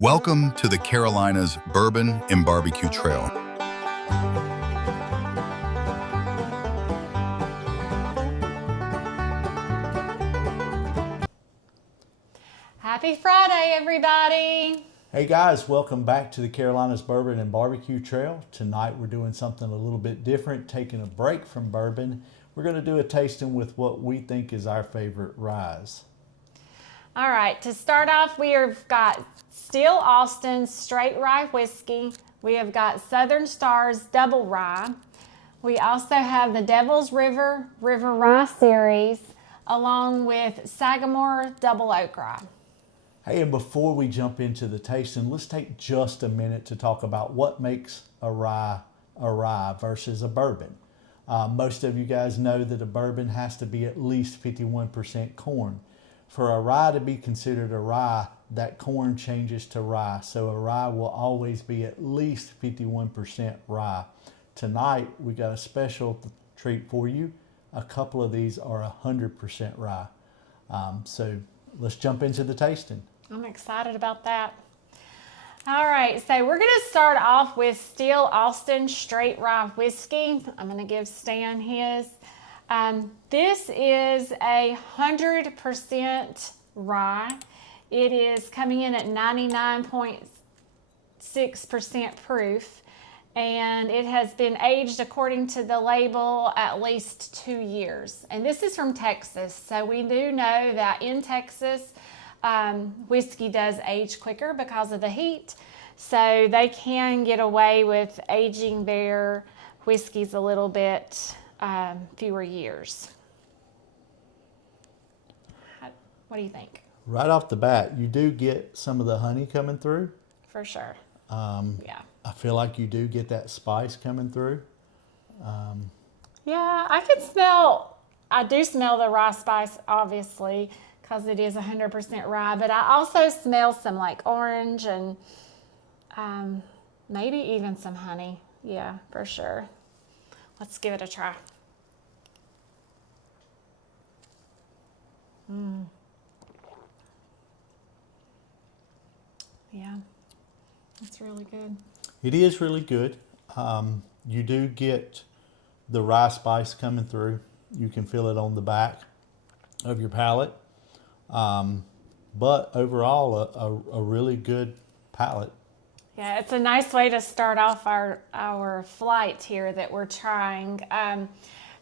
Welcome to the Carolinas Bourbon and Barbecue Trail. Happy Friday, everybody. Hey guys, welcome back to the Carolinas Bourbon and Barbecue Trail. Tonight we're doing something a little bit different, taking a break from bourbon. We're going to do a tasting with what we think is our favorite ryes. All right, to start off, we have got Still Austin Straight Rye Whiskey. We have got Southern Stars Double Rye. We also have the Devil's River Rye Series, along with Sagamore Double Oak Rye. Hey, and before we jump into the tasting, let's take just a minute to talk about what makes a rye versus a bourbon. Most of you guys know that a bourbon has to be at least 51% corn. For a rye to be considered a rye, that corn changes to rye. So a rye will always be at least 51% rye. Tonight, we got a special treat for you. A couple of these are 100% rye. So let's jump into the tasting. I'm excited about that. All right, so we're going to start off with Still Austin Straight Rye Whiskey. I'm going to give Stan his. This is 100% rye. It is coming in at 99.6% proof, and it has been aged according to the label at least 2 years. And this is from Texas, so we do know that in Texas, whiskey does age quicker because of the heat, so they can get away with aging their whiskeys a little bit fewer years. What do you think? Right off the bat, you do get some of the honey coming through. For sure. Yeah. I feel like you do get that spice coming through. Yeah, I do smell the rye spice, obviously, because it is 100% rye, but I also smell some like orange and maybe even some honey. Yeah, for sure. Let's give it a try. Yeah, that's really good. It is really good. You do get the rye spice coming through. You can feel it on the back of your palate. But overall, a really good palate. Yeah, it's a nice way to start off our flight here that we're trying.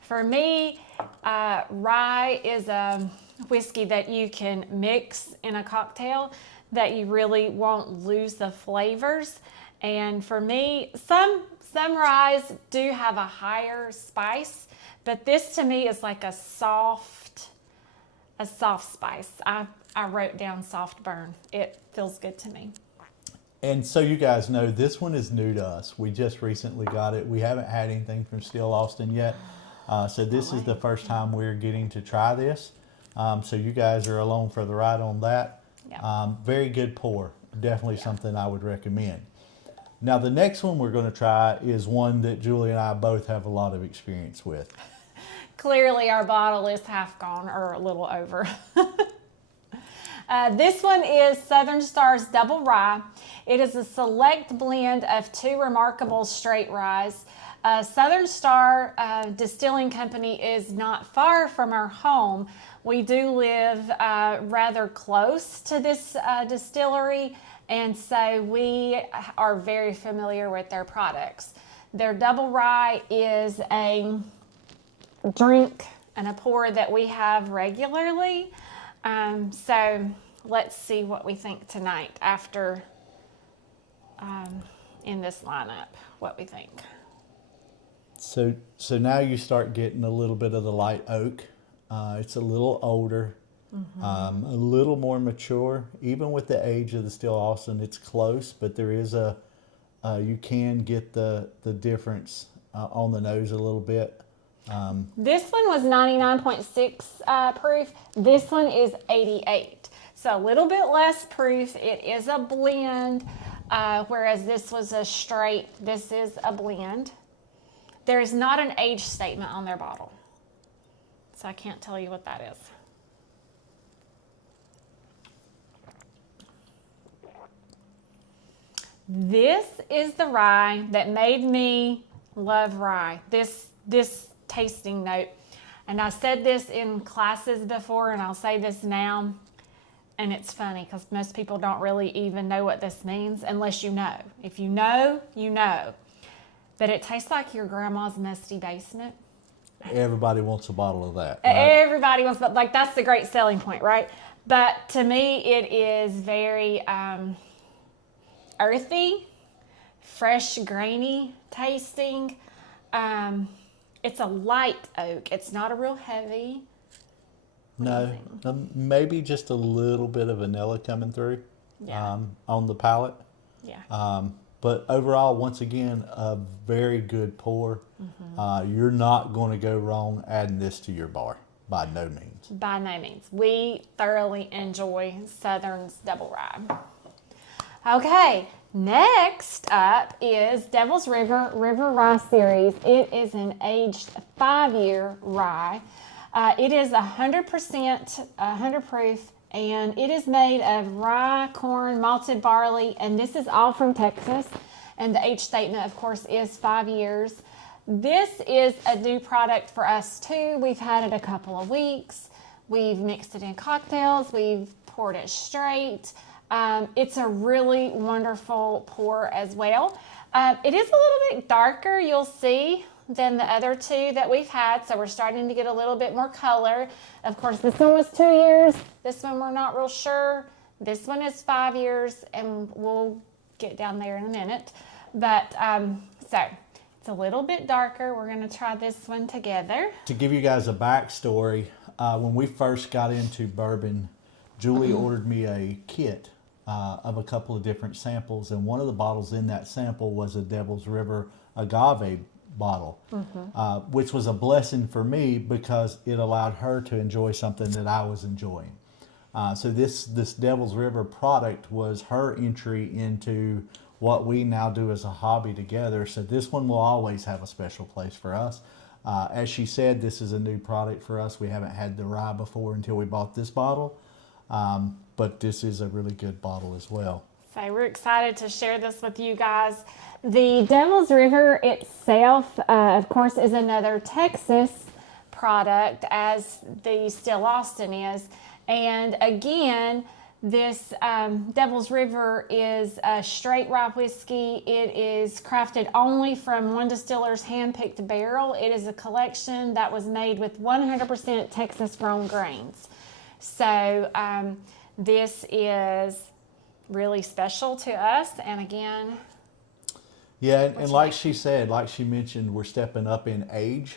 For me, rye is a whiskey that you can mix in a cocktail that you really won't lose the flavors. And for me, some ryes do have a higher spice, but this to me is like a soft spice. I wrote down soft burn. It feels good to me. And so you guys know, this one is new to us. We just recently got it. We haven't had anything from Still Austin yet. So this is the first time we're getting to try this. So you guys are along for the ride on that. Yeah. Very good pour. Definitely something I would recommend. Now the next one we're going to try is one that Julie and I both have a lot of experience with. Clearly our bottle is half gone or a little over. This one is Southern Stars Double Rye. It is a select blend of two remarkable straight ryes. Southern Star Distilling Company is not far from our home. We do live rather close to this distillery, and so we are very familiar with their products. Their double rye is a drink and a pour that we have regularly. So let's see what we think tonight after in this lineup, what we think. So now you start getting a little bit of the light oak. It's a little older, a little more mature. Even with the age of the Still Austin, it's close, but there is you can get the difference on the nose a little bit. This one was 99.6 proof. This one is 88. So a little bit less proof. It is a blend, whereas this was a straight. This is a blend. There is not an age statement on their bottle, so I can't tell you what that is. This is the rye that made me love rye. This tasting note. And I said this in classes before, and I'll say this now. And it's funny because most people don't really even know what this means unless you know. If you know, you know. But it tastes like your grandma's musty basement. Everybody wants a bottle of that, right? Everybody wants, but like that's the great selling point, right? But to me, it is very earthy, fresh, grainy tasting. It's a light oak. It's not a real heavy. No, maybe just a little bit of vanilla coming through on the palate. Yeah. But overall, once again, a very good pour. You're not going to go wrong adding this to your bar, by no means. By no means. We thoroughly enjoy Southern's Double Rye. Okay, next up is Devil's River Rye Series. It is an aged 5-year rye. It is 100% 100 proof, and it is made of rye, corn, malted barley, and this is all from Texas. And the age statement, of course, is 5 years. This is a new product for us too. We've had it a couple of weeks. We've mixed it in cocktails. We've poured it straight. It's a really wonderful pour as well. It is a little bit darker, you'll see, than the other two that we've had. So we're starting to get a little bit more color. Of course, this one was 2 years. This one we're not real sure. This one is 5 years, and we'll get down there in a minute. But so it's a little bit darker. We're going to try this one together. To give you guys a backstory, when we first got into bourbon, Julie ordered me a kit of a couple of different samples, and one of the bottles in that sample was a Devil's River agave bottle, which was a blessing for me because it allowed her to enjoy something that I was enjoying. So this Devil's River product was her entry into what we now do as a hobby together. So this one will always have a special place for us. As she said, this is a new product for us. We haven't had the rye before until we bought this bottle, but this is a really good bottle as well. So we're excited to share this with you guys. The Devil's River itself, of course, is another Texas product, as the Still Austin is. And again, this Devil's River is a straight rye whiskey. It is crafted only from one distiller's hand-picked barrel. It is a collection that was made with 100% Texas-grown grains. So this is really special to us. And again, yeah, and like she said, like she mentioned, we're stepping up in age.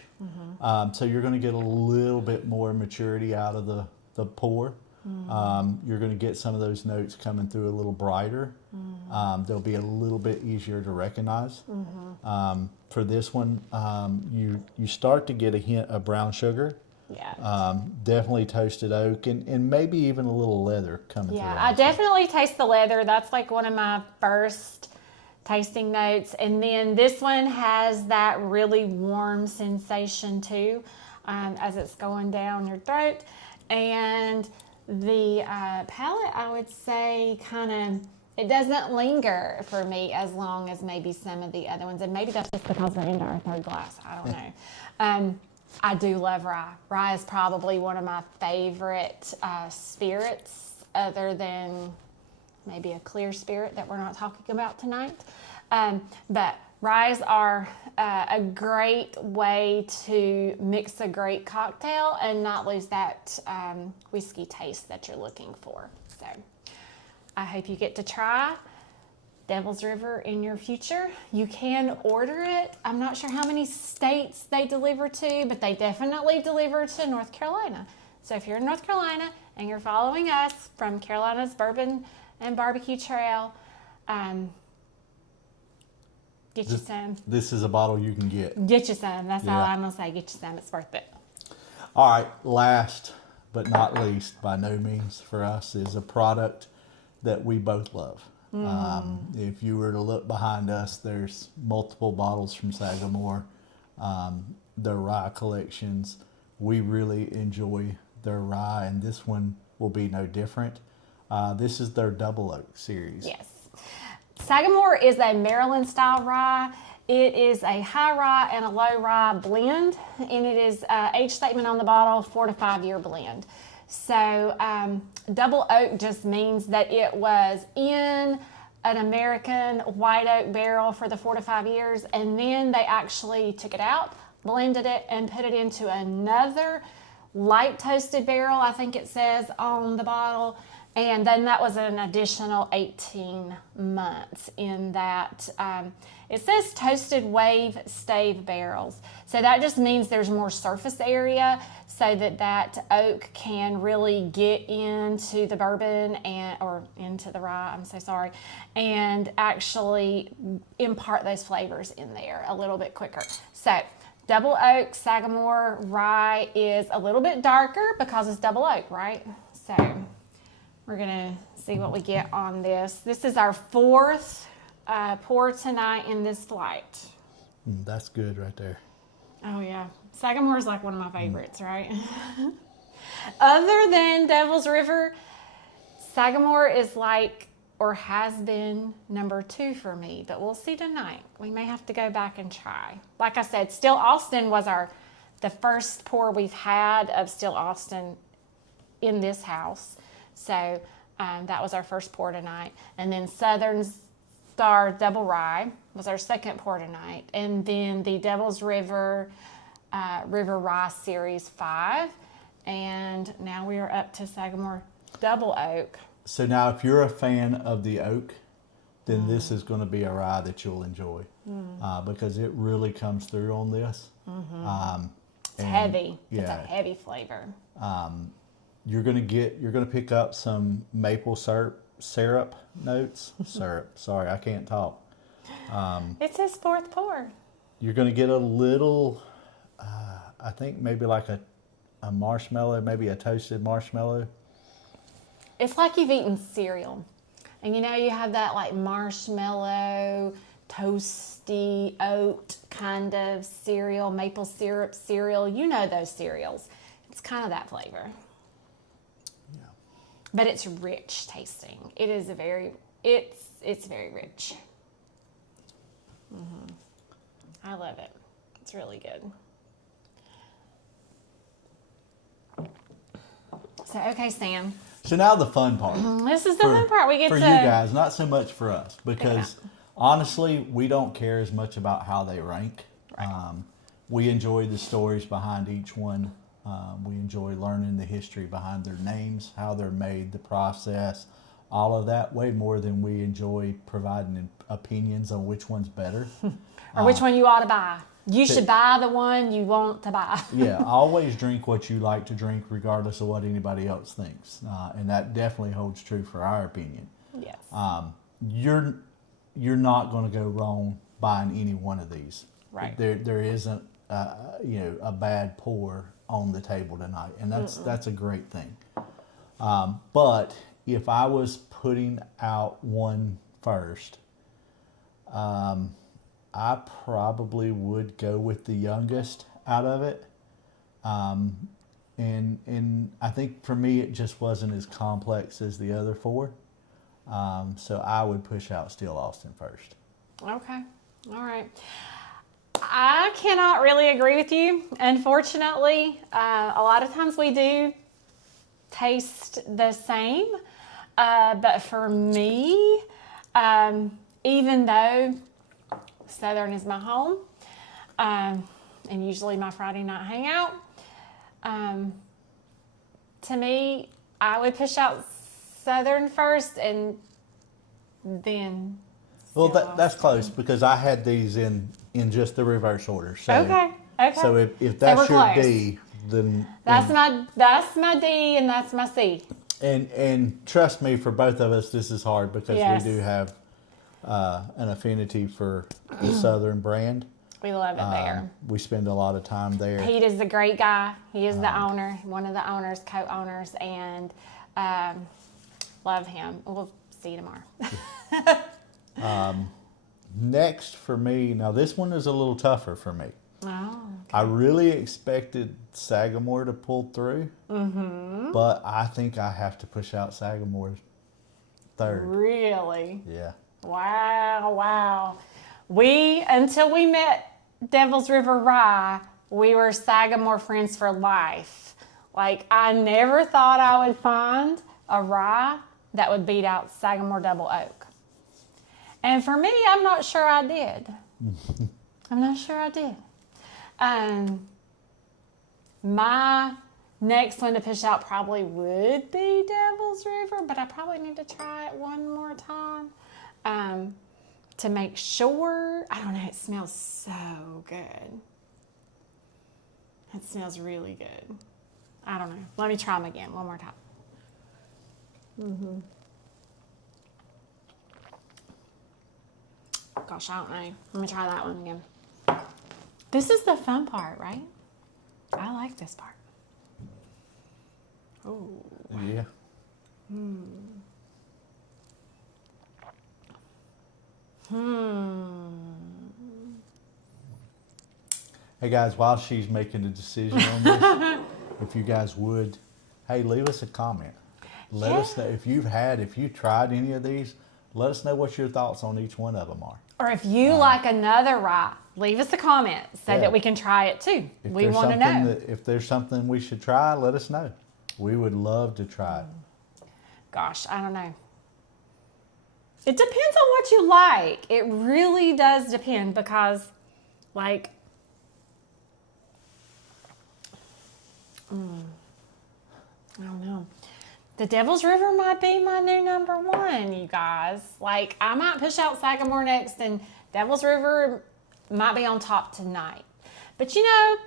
So you're going to get a little bit more maturity out of the pour. You're going to get some of those notes coming through a little brighter. They'll be a little bit easier to recognize. For this one, you start to get a hint of brown sugar. yeah. Definitely toasted oak and maybe even a little leather coming through. Yeah, I definitely taste the leather. That's like one of my first tasting notes. And then this one has that really warm sensation too, as it's going down your throat. And the palate, I would say, it doesn't linger for me as long as maybe some of the other ones. And maybe that's just because we're into our third glass. I don't know. I do love rye. Rye is probably one of my favorite spirits, other than maybe a clear spirit that we're not talking about tonight. But ryes are a great way to mix a great cocktail and not lose that whiskey taste that you're looking for. So I hope you get to try Devil's River in your future. You can order it. I'm not sure how many states they deliver to, but they definitely deliver to North Carolina. So if you're in North Carolina and you're following us from Carolina's Bourbon and Barbecue Trail, get you some. This is a bottle you can get. Get you some. That's all I'm going to say. Get you some. It's worth it. All right. Last but not least, by no means for us, is a product that we both love. If you were to look behind us, there's multiple bottles from Sagamore. Their rye collections, we really enjoy their rye, and this one will be no different. This is their Double Oak series. Yes. Sagamore is a Maryland style rye. It is a high rye and a low rye blend, and it is age statement on the bottle, 4 to 5 year blend. So double oak just means that it was in an American white oak barrel for the 4 to 5 years, and then they actually took it out, blended it, and put it into another light toasted barrel, I think it says on the bottle, and then that was an additional 18 months in that. It says toasted wave stave barrels, so that just means there's more surface area so that oak can really get into the bourbon or into the rye, I'm so sorry, and actually impart those flavors in there a little bit quicker. So double oak Sagamore rye is a little bit darker because it's double oak, right? So we're gonna see what we get on this. This is our 4th pour tonight in this flight. That's good right there. Oh yeah, Sagamore is like one of my favorites, right? Other than Devil's River, Sagamore is like, or has been, number 2 for me, but we'll see tonight. We may have to go back and try. Like I said, Still Austin was the first pour we've had of Still Austin in this house. So that was our first pour tonight. And then Southern Star Double Rye was our second pour tonight. And then the Devil's River River Rye Series 5. And now we are up to Sagamore Double Oak. So now if you're a fan of the oak, then this is going to be a rye that you'll enjoy because it really comes through on this. It's heavy. Yeah. It's a heavy flavor. You're gonna pick up some maple syrup notes. Sorry, I can't talk. It's his 4th pour. You're gonna get a little, I think maybe like a marshmallow, maybe a toasted marshmallow. It's like you've eaten cereal. And you know, you have that like marshmallow, toasty, oat kind of cereal, maple syrup cereal. You know those cereals. It's kind of that flavor. Yeah. But it's rich tasting. It is it's very rich. I love it. It's really good. So, okay, Sam. So now the fun part. This is the fun part. We get for to... you guys, not so much for us, because honestly, we don't care as much about how they rank. Right. We enjoy the stories behind each one. We enjoy learning the history behind their names, how they're made, the process, all of that, way more than we enjoy providing opinions on which one's better. Or which one you ought to buy. You should buy the one you want to buy. Yeah, always drink what you like to drink regardless of what anybody else thinks. And that definitely holds true for our opinion. Yes. You're not going to go wrong buying any one of these. Right. There isn't a bad pour on the table tonight, and that's a great thing. But if I was putting out one first, I probably would go with the youngest out of it. And I think for me, it just wasn't as complex as the other 4. So I would push out Still Austin first. Okay. All right. I cannot really agree with you. Unfortunately, a lot of times we do taste the same. But for me, even though Southern is my home, and usually my Friday night hangout, to me, I would push out Southern first and then... Well, that's close because I had these in just the reverse order. So, okay. So if that's your close. D, then... That's my D and that's my C. And trust me, for both of us, this is hard because yes. we do have an affinity for the Southern brand. We love it there. We spend a lot of time there. Pete is a great guy. He is the owner, one of the owners, co-owners, and love him. We'll see you tomorrow. Next for me, now this one is a little tougher for me. Oh, okay. I really expected Sagamore to pull through, but I think I have to push out Sagamore third. Really? Yeah. Wow, wow. Until we met Devil's River Rye, we were Sagamore friends for life. Like, I never thought I would find a rye that would beat out Sagamore Double Oak. And for me, I'm not sure I did. I'm not sure I did. My next one to push out probably would be Devil's River, but I probably need to try it one more time to make sure. I don't know, it smells so good. It smells really good. I don't know. Let me try them again one more time. Gosh, I don't know. Let me try that one again. This is the fun part, right? I like this part. Oh. Yeah. Hey guys, while she's making a decision on this, if you guys would, hey, leave us a comment. Let us know if you've tried any of these. Let us know what your thoughts on each one of them are. Or if you like another rye, leave us a comment so that we can try it too. We want to know. If there's something we should try, let us know. We would love to try it. Gosh, I don't know. It depends on what you like. It really does depend because, like, I don't know. The Devil's River might be my new number one, you guys. Like, I might push out Sagamore next, and Devil's River might be on top tonight. But you know,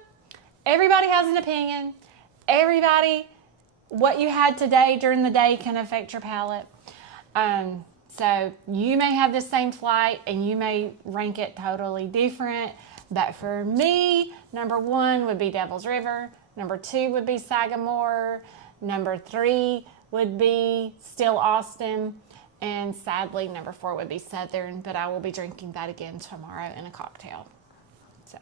everybody has an opinion. What you had today during the day can affect your palate. So you may have the same flight, and you may rank it totally different. But for me, number one would be Devil's River. Number two would be Sagamore. Number three would be still Austin. And sadly, number four would be Southern, but I will be drinking that again tomorrow in a cocktail. So,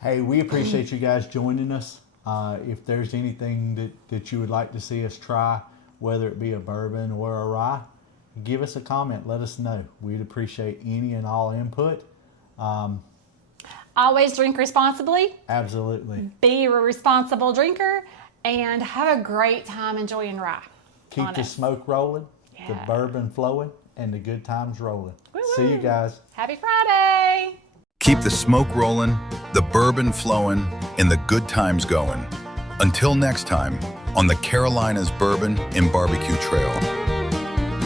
hey, we appreciate you guys joining us. If there's anything that you would like to see us try, whether it be a bourbon or a rye, give us a comment. Let us know. We'd appreciate any and all input. Always drink responsibly. Absolutely. Be a responsible drinker and have a great time enjoying rye. Keep the smoke rolling, the bourbon flowing, and the good times rolling. Woo-woo. See you guys. Happy Friday. Keep the smoke rolling, the bourbon flowing, and the good times going. Until next time, on the Carolinas Bourbon and Barbecue Trail.